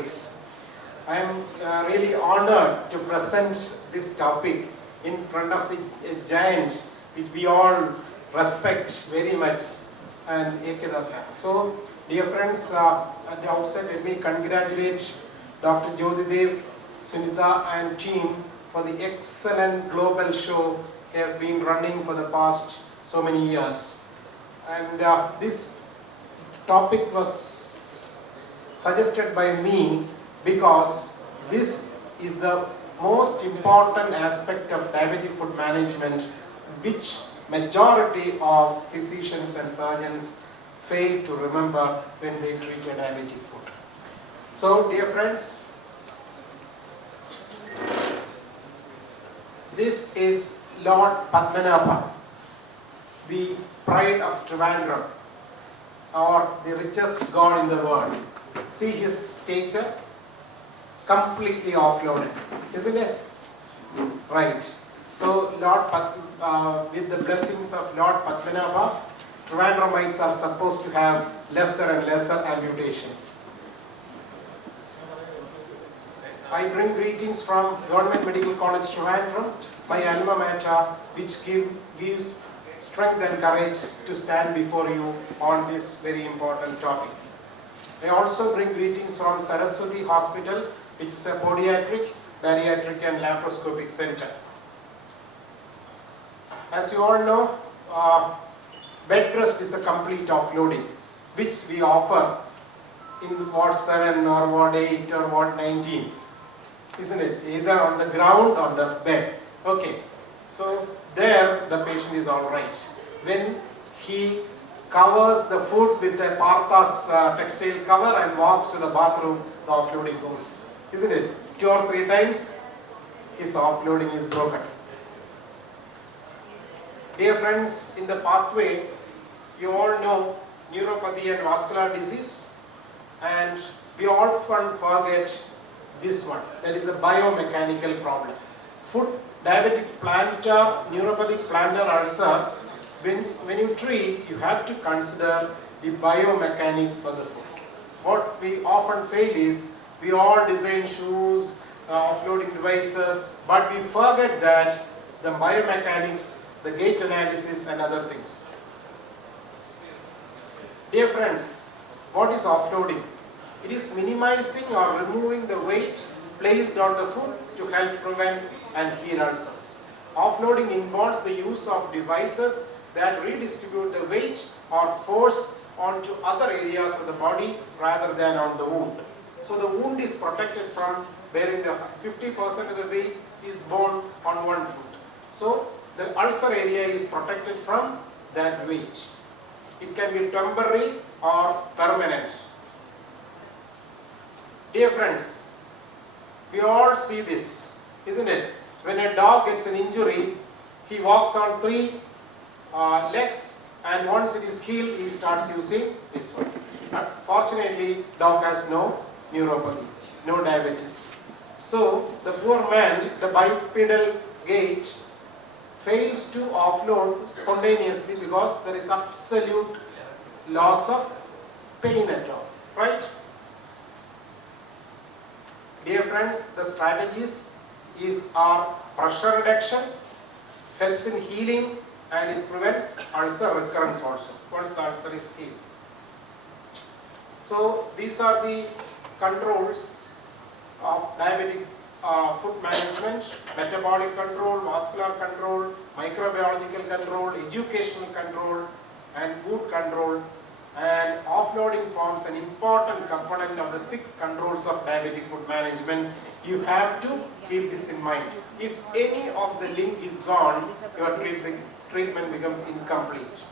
colleagues. I am really honored to present this topic in front of the giant which we all respect very much, and Ekadasa. So, dear friends, at the outset, let me congratulate Dr. Jyotidev, Sunita and team for the excellent global show he has been running for the past so many years. And this topic was suggested by me because this is the most important aspect of diabetic food management, which majority of physicians and surgeons fail to remember when they treat a diabetic food. So, dear friends, this is Lord Padmanabha, the pride of Trivandrum, or the richest god in the world. See his stature, completely offloaded, isn't it? Right. So, with the blessings of Lord Padmanabha, Trivandrumites are supposed to have lesser and lesser amputations. I bring greetings from Government Medical College Trivandrum, my alma mater, which gives strength and courage to stand before you on this very important topic. I also bring greetings from Saraswati Hospital, which is a podiatric, bariatric and laparoscopic center. As you all know, bed rest is the complete offloading, which we offer in Ward 7 or Ward 8 or Ward 19. Isn't it? Either on the ground or the bed. Okay. So there the patient is alright. When he covers the food with a Partha's textile cover and walks to the bathroom, the offloading goes. Isn't it? 2 or 3 times his offloading is broken. Dear friends, in the pathway, you all know neuropathy and vascular disease, and we often forget this one, that is a biomechanical problem. Food diabetic plantar, neuropathic plantar ulcer, when you treat, you have to consider the biomechanics of the foot. What we often fail is, we all design shoes, offloading devices, but we forget that the biomechanics, the gait analysis and other things. Dear friends, what is offloading? It is minimizing or removing the weight placed on the foot to help prevent and heal ulcers. Offloading involves the use of devices that redistribute the weight or force onto other areas of the body rather than on the wound. So the wound is protected from bearing the 50% of the weight is borne on one foot. So the ulcer area is protected from that weight. It can be temporary or permanent. Dear friends, we all see this, isn't it? When a dog gets an injury, he walks on 3 legs, and once it is healed, he starts using this one. But fortunately, dog has no neuropathy, no diabetes. So the poor man, the bipedal gait, fails to offload spontaneously because there is absolute loss of pain at all, right? Dear friends, the strategies are pressure reduction, helps in healing, and it prevents ulcer recurrence also once the ulcer is healed. So these are the controls of diabetic food management: metabolic control, vascular control, microbiological control, educational control, and food control. And offloading forms an important component of the 6 controls of diabetic food management. You have to keep this in mind. If any of the link is gone, your treatment becomes incomplete.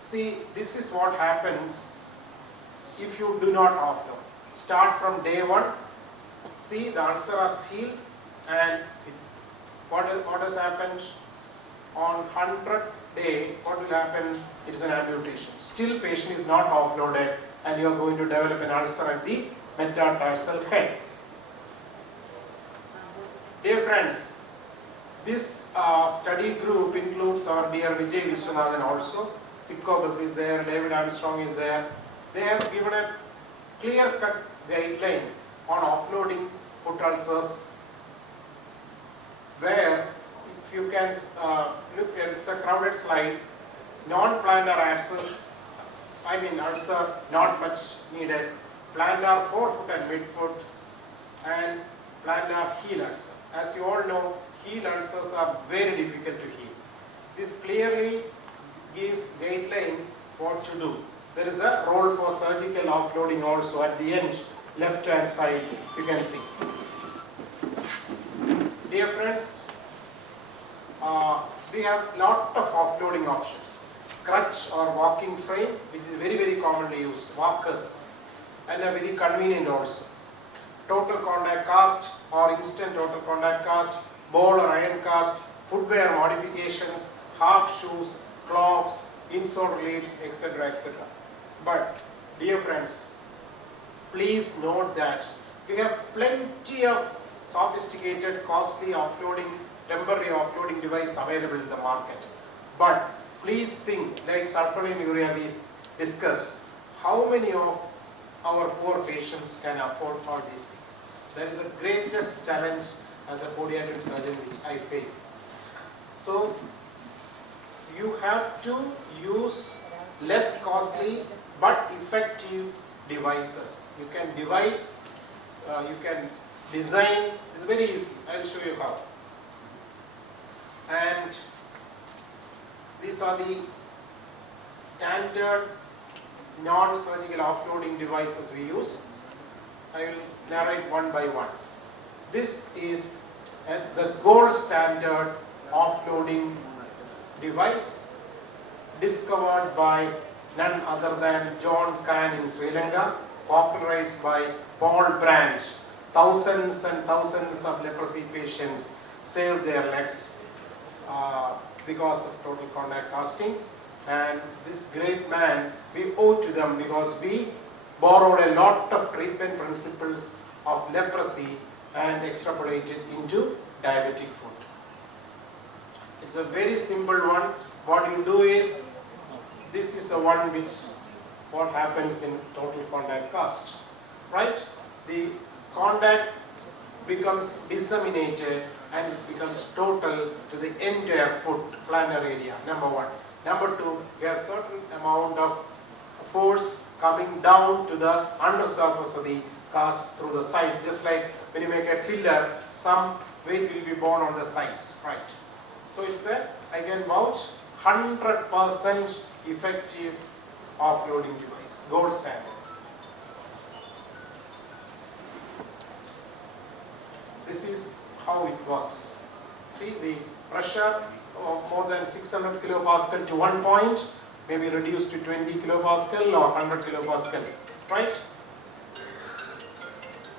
See, this is what happens if you do not offload. Start from day 1. See, the ulcer is healed, and what has happened on 100th day, what will happen? It is an amputation. Still, patient is not offloaded, and you are going to develop an ulcer at the metatarsal head. Dear friends, this study group includes our dear Vijay Vishwanathan also. Sikobus is there, David Armstrong is there. They have given a clear-cut guideline on offloading foot ulcers, where if you can look at, it's a crowded slide, non-plantar abscess, ulcer, not much needed, plantar forefoot and midfoot, and plantar heel ulcer. As you all know, heel ulcers are very difficult to heal. This clearly gives guideline what to do. There is a role for surgical offloading also at the end, left hand side, you can see. Dear friends, we have lot of offloading options. Crutch or walking frame, which is very commonly used, walkers, and are very convenient also. Total contact cast or instant total contact cast, ball or iron cast, footwear modifications, half shoes, clogs, insole reliefs, etc. etc. But dear friends, please note that we have plenty of sophisticated, costly offloading, temporary offloading device available in the market. But please think, like sulfonyl urea we discussed, how many of our poor patients can afford all these things? That is the greatest challenge as a podiatric surgeon which I face. So you have to use less costly but effective devices. You can devise, you can design, it's very easy, I will show you how. And these are the standard non-surgical offloading devices we use. I will narrate one by one. This is the gold standard offloading device discovered by none other than John Kahn in Sri Lanka, popularized by Paul Brandt. Thousands and thousands of leprosy patients saved their legs because of total contact casting. And this great man, we owe to them because we borrowed a lot of treatment principles of leprosy and extrapolated into diabetic foot. It's a very simple one. What you do is, this is the one which what happens in total contact cast, right? The contact becomes disseminated and becomes total to the entire foot plantar area, number one. Number two, we have certain amount of force coming down to the undersurface of the cast through the sides, just like when you make a pillar, some weight will be borne on the sides, right? So it's a, I can vouch, 100% effective offloading device, gold standard. This is how it works. See, the pressure of more than 600 kilopascal to one point may be reduced to 20 kilopascal or 100 kilopascal, right?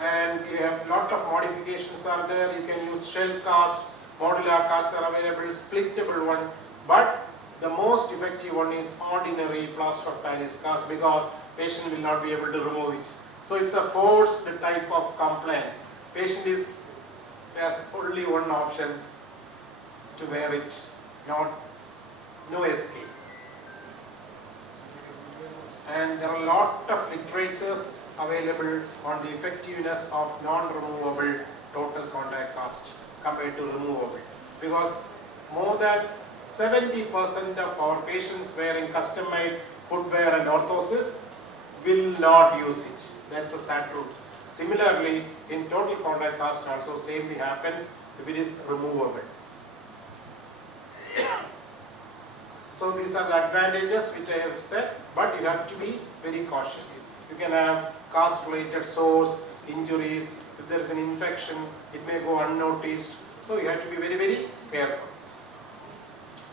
And you have lot of modifications are there. You can use shell cast, modular casts are available, splittable one, but the most effective one is ordinary plaster of Paris cast because patient will not be able to remove it. So it's a forced type of compliance. Patient has only one option to wear it, no escape. And there are a lot of literatures available on the effectiveness of non-removable total contact cast compared to removable, because more than 70% of our patients wearing custom-made footwear and orthosis will not use it. That's a sad truth. Similarly, in total contact cast also same thing happens if it is removable. So these are the advantages which I have said, but you have to be very cautious. You can have cast-related sores, injuries. If there is an infection, it may go unnoticed. So you have to be very careful.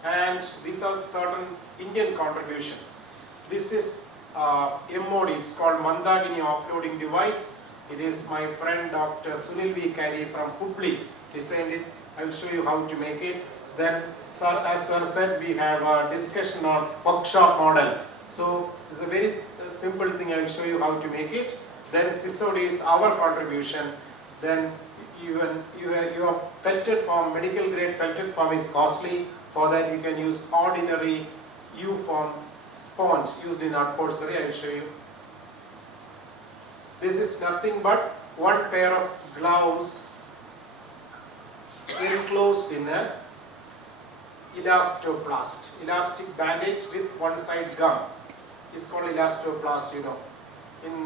And these are certain Indian contributions. This is MOD, it's called Mandagini offloading device. It is my friend Dr. Sunil V. Carey from Hubli designed it. I will show you how to make it. Then, as sir said, we have a discussion on workshop model. So it's a very simple thing. I will show you how to make it. Then CISOD is our contribution. Then your felted form, medical grade felted form is costly. For that you can use ordinary U form sponge used in upholstery. I will show you. This is nothing but one pair of gloves enclosed in a elastoplast, elastic bandage with one side gum. It's called elastoplast, you know. In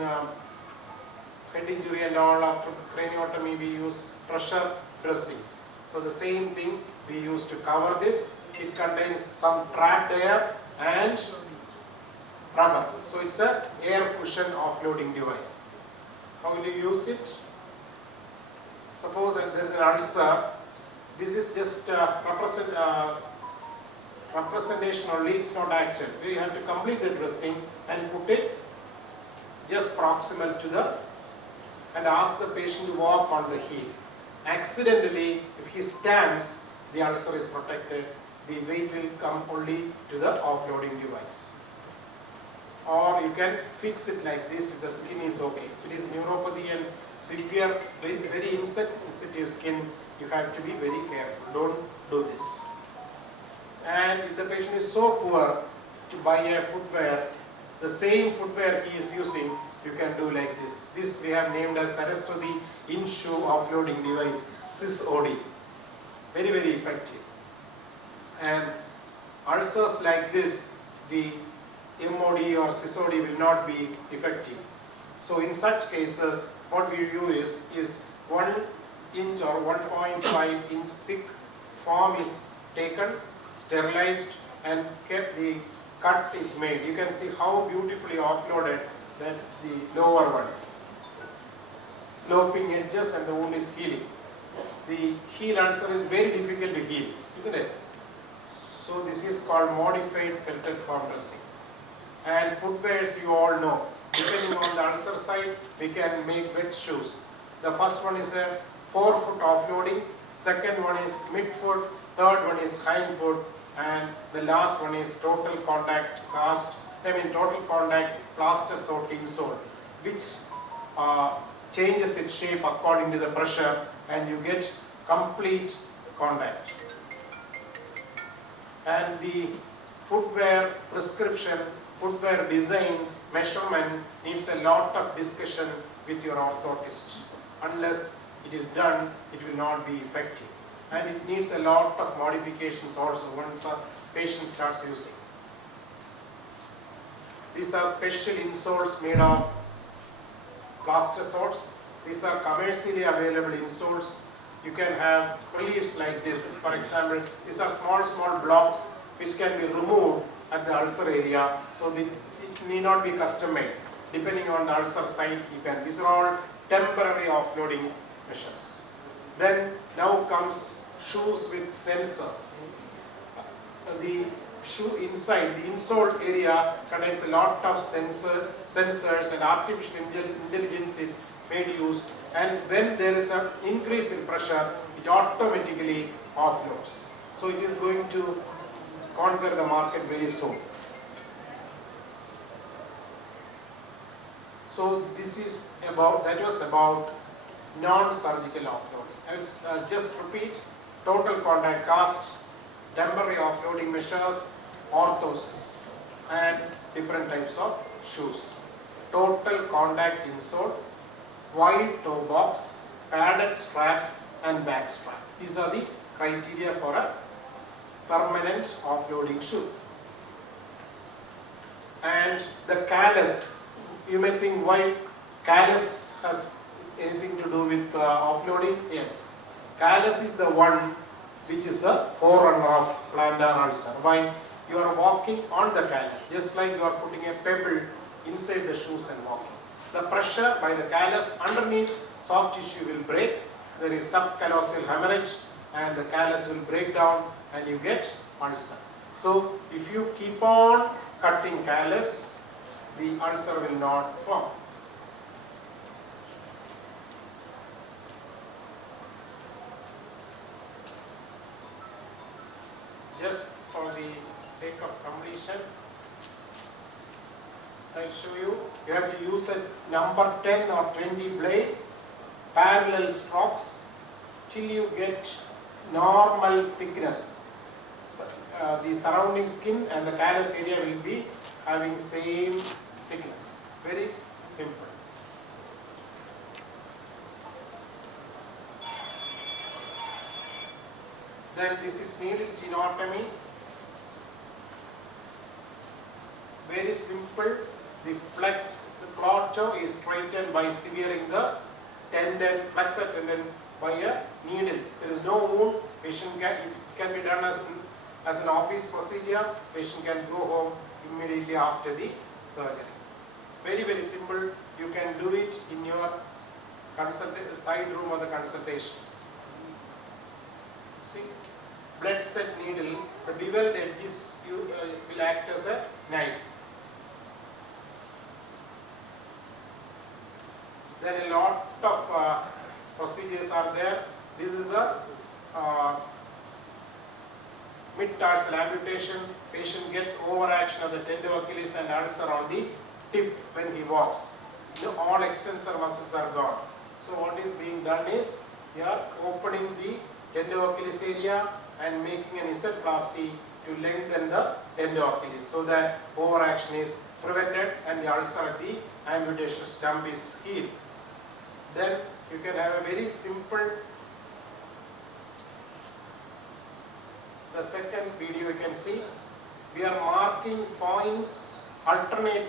head injury and all, after craniotomy, we use pressure dressings. So the same thing we use to cover this. It contains some trapped air and rubber. So it's a air cushion offloading device. How will you use it? Suppose there is an ulcer. This is just representation only, it's not action. We have to complete the dressing and put it just proximal to the, and ask the patient to walk on the heel. Accidentally, if he stands, the ulcer is protected. The weight will come only to the offloading device. Or you can fix it like this if the skin is okay. If it is neuropathy and severe, very insensitive skin, you have to be very careful. Don't do this. And if the patient is so poor to buy a footwear, the same footwear he is using, you can do like this. This we have named as Saraswati in-shoe offloading device, SysOD. Very, very effective. And ulcers like this, the MOD or SysOD will not be effective. So in such cases, what we do is 1 inch or 1.5 inch thick foam is taken, sterilized, and kept. The cut is made. You can see how beautifully offloaded that the lower one. Sloping edges and the wound is healing. The heel ulcer is very difficult to heal, isn't it? So this is called modified felted foam dressing. And footwears you all know. Depending on the ulcer side, we can make wet shoes. The first one is a forefoot offloading, second one is midfoot, third one is hindfoot, and the last one is total contact total contact plaster sort insole, which changes its shape according to the pressure, and you get complete contact. And the footwear prescription, footwear design, measurement needs a lot of discussion with your orthotist. Unless it is done, it will not be effective. And it needs a lot of modifications also once a patient starts using. These are special insoles made of plaster sorts. These are commercially available insoles. You can have reliefs like this. For example, these are small blocks which can be removed at the ulcer area, so that it need not be custom made. Depending on the ulcer site, you can. These are all temporary offloading measures. Then now comes shoes with sensors. The shoe inside, the insole area contains a lot of sensors, and artificial intelligence is made use. And when there is an increase in pressure, it automatically offloads. So it is going to conquer the market very soon. So this is about, that was about non-surgical offloading. I will just repeat: total contact cast, temporary offloading measures, orthosis, and different types of shoes. Total contact insole, wide toe box, padded straps, and back strap. These are the criteria for a permanent offloading shoe. And the callus, you may think why callus has anything to do with offloading? Yes, callus is the one which is the forerunner of plantar ulcer. Why? You are walking on the callus, just like you are putting a pebble inside the shoes and walking. The pressure by the callus underneath soft tissue will break. There is subcallosal hemorrhage, and the callus will break down, and you get ulcer. So if you keep on cutting callus, the ulcer will not form. Just for the sake of completion, I will show you. You have to use a number 10 or 20 blade, parallel strokes till you get normal thickness. So, the surrounding skin and the callus area will be having same thickness. Very simple. Then this is needle tenotomy. Very simple. The flex, the plateau is straightened by severing the tendon, flexor tendon by a needle. There is no wound. Patient it can be done as an office procedure. Patient can go home immediately after the surgery. Very, very simple. You can do it in your side room or the consultation. See, blood set needle, the beveled edges will act as a knife. Then a lot of procedures are there. This is a mid-tarsal amputation. Patient gets overaction of the tendon Achilles and ulcer on the tip when he walks. All extensor muscles are gone. So what is being done is, we are opening the tendon Achilles area and making an isoplasty to lengthen the tendon Achilles so that overaction is prevented and the ulcer at the amputation stump is healed. Then you can have a very simple, the second video you can see, we are marking points, alternate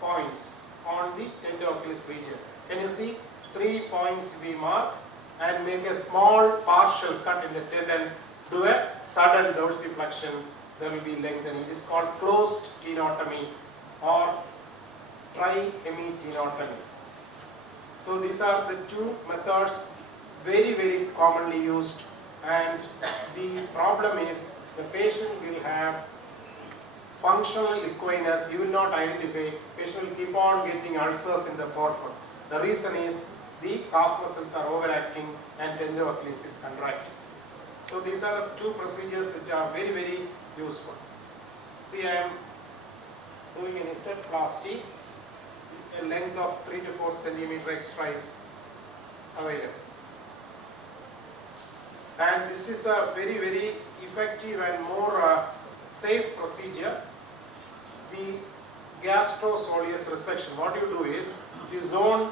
points on the tendon Achilles region. Can you see? 3 points we mark and make a small partial cut in the tendon, do a sudden dorsiflexion, there will be lengthening. It is called closed tenotomy or trihemitenotomy. So these are the two methods very, very commonly used, and the problem is the patient will have functional equinus, he will not identify, patient will keep on getting ulcers in the forefoot. The reason is the calf muscles are overacting and tendon Achilles is contracting. So these are two procedures which are very, very useful. See, I am doing an isoplasty. A length of 3 to 4 centimeter extra is available. And this is a very, very effective and more safe procedure. The gastrosoleus resection, what you do is, the zone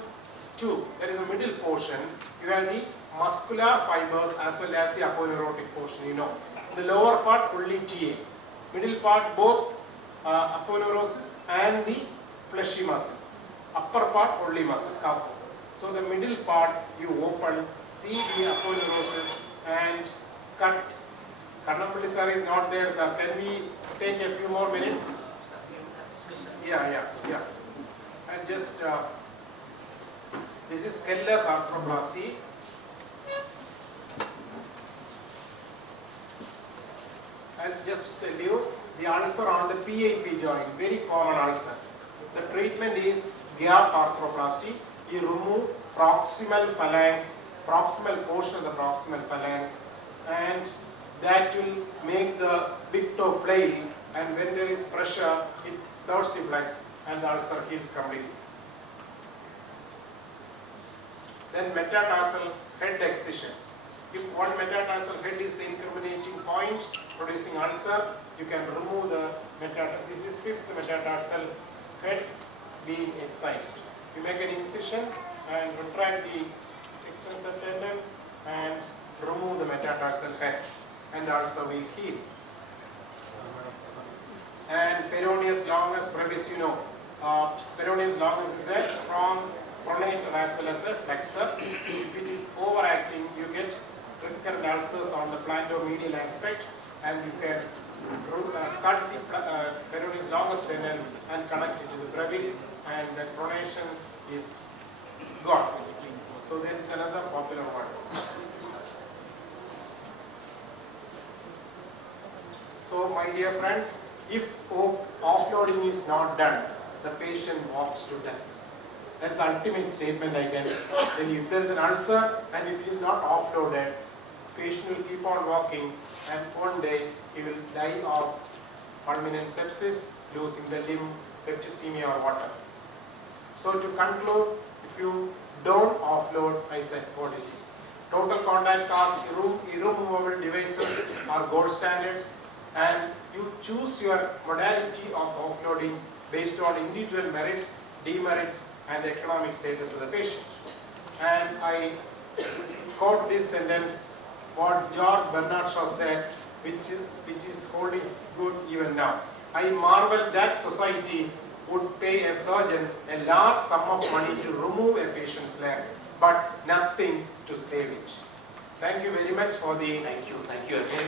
2, there is a middle portion, you have the muscular fibers as well as the aponeurotic portion, you know. The lower part only TA, middle part both aponeurosis and the fleshy muscle, upper part only muscle, calf muscle. So the middle part you open, see the aponeurosis and cut. Karnampalli sir is not there, sir. Can we take a few more minutes? Yeah. And just this is Keller's arthroplasty. I'll just tell you the ulcer on the PIP joint, very common ulcer. The treatment is gap arthroplasty. You remove proximal phalanx, proximal portion of the proximal phalanx, and that will make the big toe flail, and when there is pressure, it dorsiflex and the ulcer heals completely. Then metatarsal head excisions. If one metatarsal head is the incriminating point producing ulcer, you can remove the metatarsal. This is 5th metatarsal head being excised. You make an incision and retract the extensor tendon and remove the metatarsal head, and the ulcer will heal. And peroneus longus brevis, you know, peroneus longus is a strong pronator as well as a flexor. If it is overacting, you get recurrent ulcers on the plantar-medial aspect, and you can cut the peroneus longus tendon and connect it to the brevis, and the pronation is gone. So there is another popular one. So my dear friends, if offloading is not done, the patient walks to death. That's the ultimate statement I can tell you. If there is an ulcer and if it is not offloaded, patient will keep on walking, and one day he will die of fulminant sepsis, losing the limb, septicemia or whatever. So to conclude, if you don't offload, I said what it is. Total contact cast, irremovable devices are gold standards, and you choose your modality of offloading based on individual merits, demerits, and the economic status of the patient. And I quote this sentence, what George Bernard Shaw said, which is holding good even now. I marvel that society would pay a surgeon a large sum of money to remove a patient's leg, but nothing to save it. Thank you very much for the... Thank you again.